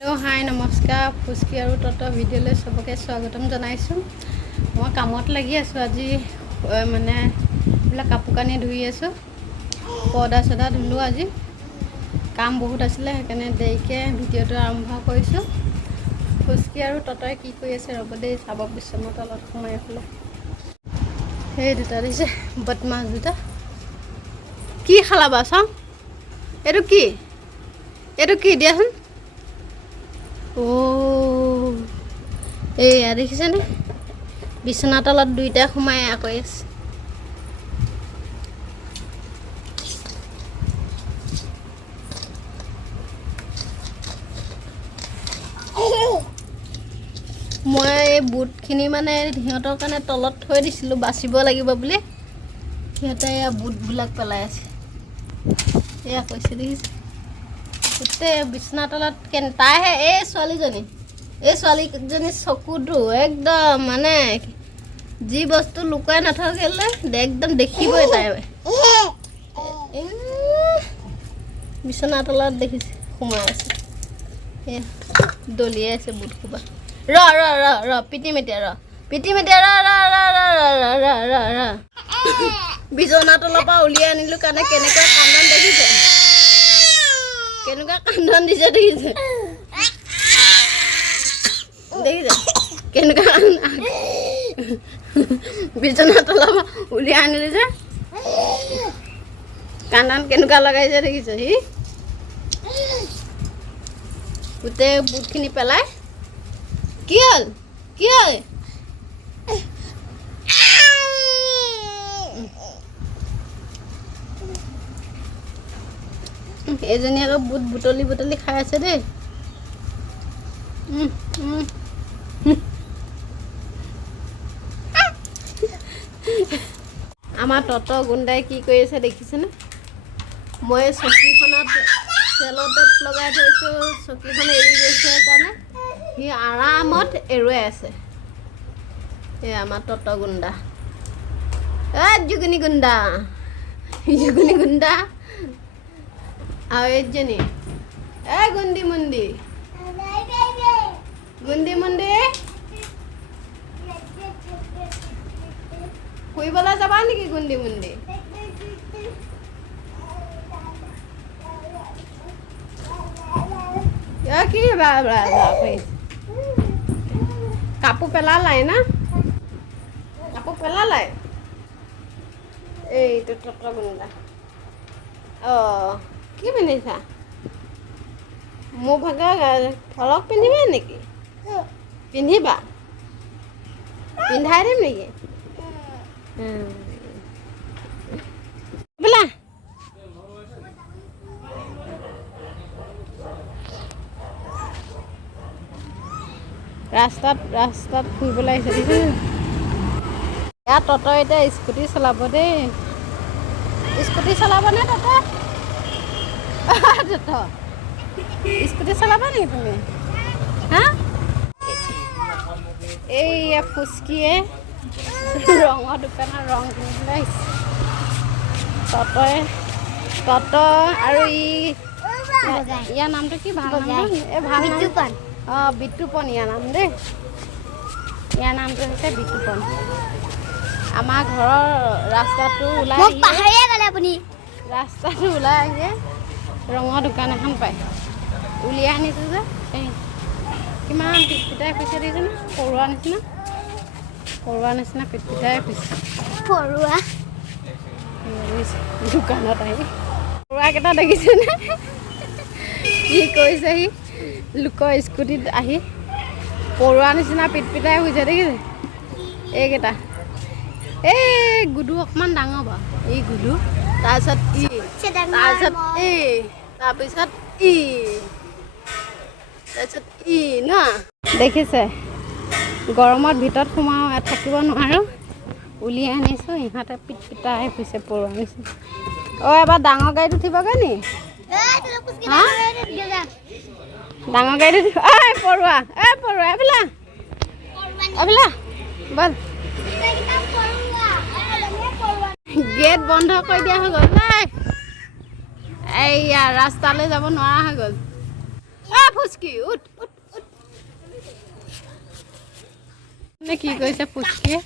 hello hi नमस्कार फुस्की और तत्व भिडिओ सबके स्वागतम जानाइছো मैं कामत लगी आसो আজি माने कापोर कानी धुई आसो पर्दा सदा धुलो আজি काम बहुत आছিলে সেইকাৰণে দেৰিকে ভিডিওটো আৰম্ভ কৰিছো फुस्की और तत्वই কি কৰি আছে ৰব দেই চাব বিছনাৰ তলত সোমাই ফলে সেই দুটা দিছে বদমাছ দুটা কি খালাবা চাও এটো কি দিয়াচোন এয়া দেখিছেনে বিছনা তলত দুইটা সোমাই আকৌ আছে মই বুটখিনি মানে সিহঁতৰ কাৰণে তলত থৈ দিছিলোঁ বাচিব লাগিব বুলি সিহঁতে এয়া বুটবিলাক পেলাই আছে এয়া কৈছে দেখিছে গোটে বিছনা তলত তাইহে এই ছোৱালীজনী চকুটো একদম মানে যি বস্তু লুকাই নাথাকিলে একদম দেখিবই তাই বিছনা তলত দেখিছে সোমাই আছে দলিয়াই আছে বুট খোপা ৰ পিটি মেটিয়া বিছনা তলৰ পৰা উলিয়াই আনিলোঁ কাৰণে কেনেকুৱা কান্দন দেখিছে কেনেকুৱা কান্দন দিছে দেখিছে কেনেকুৱা বিছনা তলৰ পৰা উলিয়াই আনিলে যে কান্দন কেনেকুৱা লগাইছে দেখিছে সি গোটেই বুটখিনি পেলাই কি হ'ল এজনী আকৌ বুটলি খাই আছে দেই আমাৰ তত গুণ্ডাই কি কৰি আছে দেখিছেনে মই চকীখনত চেলো টেপ লগাই থৈছোঁ চকীখন এৰি গৈছে কাৰণে সি আৰামত এৰুৱাই আছে এই আমাৰ তত গুণ্ডা জুগুনি গুণ্ডা আৰু এইজনী গুন্দি মুন্দি ফুৰিবলৈ যাবা নেকি গুন্দি মুন্দি কি কাপোৰ পেলালাই না এইটো তত গুণ্ডা কি পিন্ধিছা মোৰ ভাগৰ ফলক পিন্ধিবা নেকি পিন্ধিবা পিন্ধাই দিম নেকি বোলা ৰাস্তাত ফুৰিবলৈ আহিছে দেখিছে ইয়াত তত এতিয়া স্কুটি চলাব দেই স্কুটি চলাবনে তত স্কুটি চলাবা নেকি তুমি হা এইয়া ফুস্কিয়ে ৰঙৰ দোকানৰ ৰং কিনিবলৈ আহিছে তত আৰু ইয়াৰ নামটো কি ভাল নাম ভাল বিতুপন ইয়াৰ নাম দেই ইয়াৰ নামটো হৈছে বিতুপন আমাৰ ঘৰৰ ৰাস্তাটো ওলাই আহিছে ৰঙৰ দোকান এখন পায় উলিয়াই আনিছোঁ যে কিমান পিটপিটাই পিছে দেখিছেনে পৰুৱা নিচিনা পিটপিটাই পিছে দোকানত আহি পৰুৱাকেইটা দেখিছেনে কি কৰিছে সি লোকৰ স্কুটিত আহি পৰুৱা নিচিনা পিটপিটাই হৈছে দেখিছে এইকেইটা গুডু অকণমান ডাঙৰ বাৰু এই গুডু তাৰপিছত ন দেখিছে গৰমত ভিতৰত সোমাও থাকিব নোৱাৰোঁ উলিয়াই আনিছোঁ ইহঁতে পিটপিটাই হৈছে পৰুৱা নিচিনা এবাৰ ডাঙৰ গাড়ীত উঠিবগৈ নি ডাঙৰ গাড়ীত উঠিব পৰুৱা এইফালে বল গেট বন্ধ কৰি দিয়া হৈ গ'ল এইয়া ৰাস্তালৈ যাব নোৱাৰা হৈ গ'ল ফুচকি উঠ উঠ উঠ মানে কি কৰিছে ফুচকিয়ে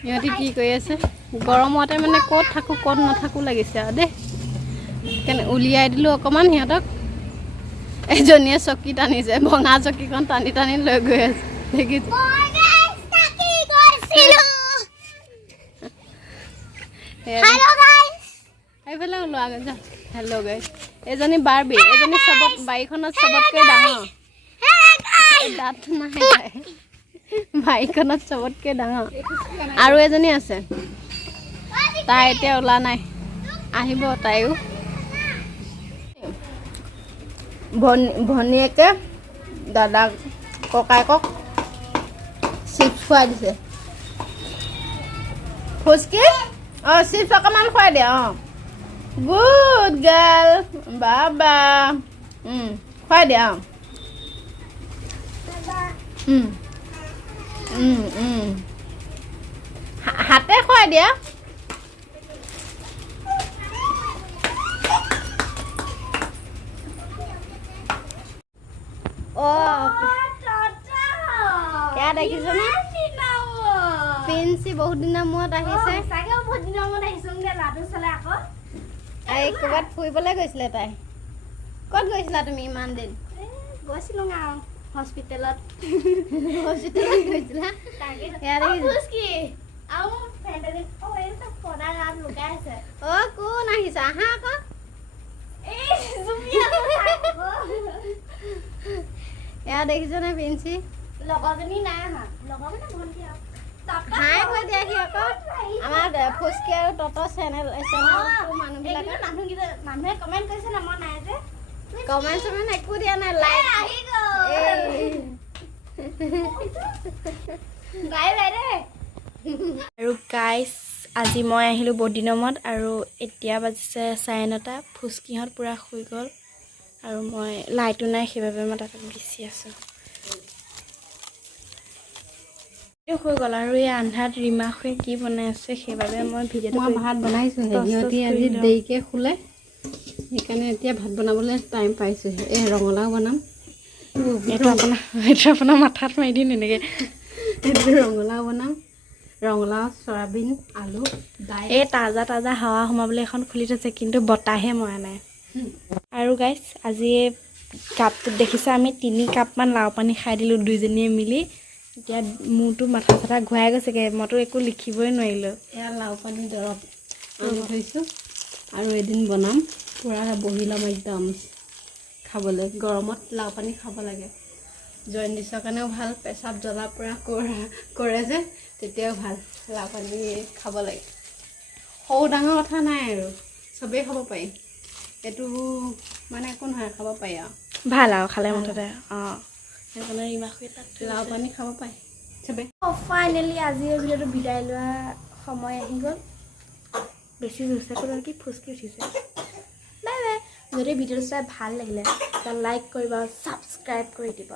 সিহঁতি কি কৰি আছে গৰমতে মানে ক'ত থাকোঁ ক'ত নাথাকোঁ লাগিছে আৰু দেই সেইকাৰণে উলিয়াই দিলোঁ অকণমান সিহঁতক এজনীয়ে চকী টানিছে ভঙা চকীখন টানি টানি লৈ গৈ আছে দেখিছে এইফালে ওলোৱা যা হেল্ল' গাইছ এজনী বাৰ্বি এজনী চবত বাৰীখনত চবতকৈ ডাঙৰ দাঁত নাহে বাৰীখনত চবতকৈ ডাঙৰ আৰু এজনী আছে তাই এতিয়া ওলা নাই আহিব তাইও ভনীয়েকে দাদাক ককায়েকক চিপছ খুৱাই দিছে ফুচকি অঁ চিপছ অকণমান খুৱাই দিয়া অঁ গুড গাৰ্ল বাবা খুৱাই দিয়া অঁ হাতে খুৱাই দিয়া দেখিছনে পিঞ্চি বহুত দিনৰ মূৰত আহিছে এই ক'ৰবাত ফুৰিবলৈ গৈছিলে তাই ক'ত গৈছিলা তুমি ইমান দিন গৈছিলোঁ আৰু হস্পিটেলত গৈছিলা অ' কোন আহিছে আহা আকৌ এয়া দেখিছনে পিঞ্চি লগৰজনী নাই আহা লগৰ মানে ভণ্টি আৰু হাই কৈ দিয়াহি আকৌ আমাৰ ফুচকি আৰু ততৰ চেনেলটো মানুহবিলাকে মানুহে কমেণ্ট কৰিছে না মই নাই যে কমেণ্ট চমেণ্ট একো দিয়া নাই লাইক আহি বাই বাই দেই আৰু গাইছ আজি মই আহিলোঁ বহুত দিনৰ মূৰত আৰু এতিয়া বাজিছে 9:30 ফুচকিহঁত পূৰা শুই গ'ল আৰু মই লাইটো নাই সেইবাবে মই তাতে বিচি আছোঁ হৈ গ'ল আৰু এই আন্ধাৰত ৰিমাখুৱে কি বনাই আছে সেইবাবে মই ভিডিঅ'টো মই ভাত বনাইছোঁ সিহঁতি আজি দেৰিকৈ শুলে সেইকাৰণে এতিয়া ভাত বনাবলৈ টাইম পাইছোঁহে এই ৰঙালাও বনাম এইটো আপোনাৰ মাথাত মাৰি দিম এনেকৈ এইটো ৰঙালাও বনাম ৰঙালাও চয়াবিন আলু দাইল এই তাজা তাজা হাৱা সোমাবলৈ এখন খুলি থৈছে কিন্তু বতাহে মৰা নাই আৰু গাইছ আজি এই কাপটোত দেখিছোঁ আমি 3 কাপমান লাও পানী খাই দিলোঁ দুইজনীয়ে মিলি এতিয়া মোৰতো মাথা চাথা ঘূৰাই গৈছেগৈ মইতো একো লিখিবই নোৱাৰিলোঁ এয়া লাও পানী দৰৱ আনি থৈছোঁ আৰু এদিন বনাম পূৰা বহি ল'ম একদম খাবলৈ গৰমত লাও পানী খাব লাগে জণ্ডিছৰ কাৰণেও ভাল পেচাব জ্বলা পূৰা কৰে যে তেতিয়াও ভাল লাও পানী খাব লাগে সৰু ডাঙৰ কথা নাই আৰু চবেই খাব পাৰি এইটো মানে একো নহয় খাব পাৰি আৰু ভাল আৰু খালে মুঠতে অঁ সেইকাৰণে ৰিমাখুৱে তাত লাও পানী খাব পাৰি চবেই ফাইনেলি আজি এই ভিডিঅ'টো বিদায় লোৱা সময় আহি গ'ল বেছি জোৰছে কৰি কি ফুচকি উঠিছে বাই বাই যদি ভিডিঅ'টো চাই ভাল লাগিলে লাইক কৰিব ছাবস্ক্ৰাইব কৰি দিব